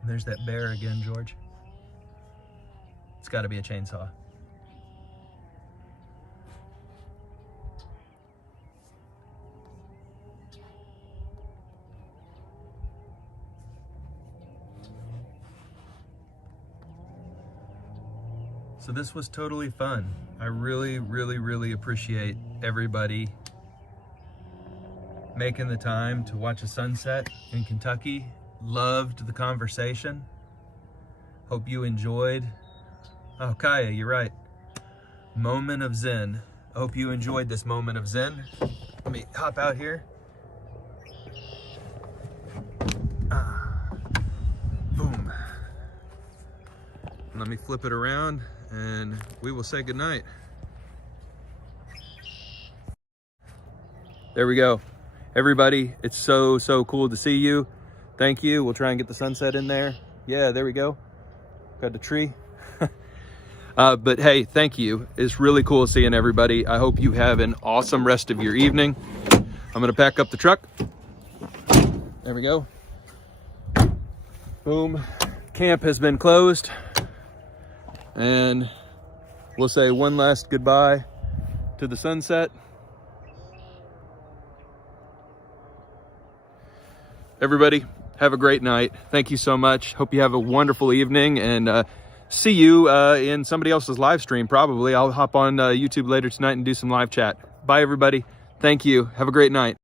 And there's that bear again, George. It's got to be a chainsaw. So this was totally fun. I really, really, really appreciate everybody making the time to watch a sunset in Kentucky. Loved the conversation. Hope you enjoyed. Oh, Kaya, you're right. Moment of Zen. I hope you enjoyed this moment of Zen. Let me hop out here. Boom. Let me flip it around and we will say goodnight. There we go. Everybody, it's so cool to see you. Thank you. We'll try and get the sunset in there. Yeah, there we go. Got the tree. But hey, thank you. It's really cool seeing everybody. I hope you have an awesome rest of your evening. I'm gonna pack up the truck. There we go. Boom. Camp has been closed. And we'll say one last goodbye to the sunset. Everybody, have a great night. Thank you so much. Hope you have a wonderful evening, and see you in somebody else's live stream probably. I'll hop on YouTube later tonight and do some live chat. Bye, everybody. Thank you. Have a great night.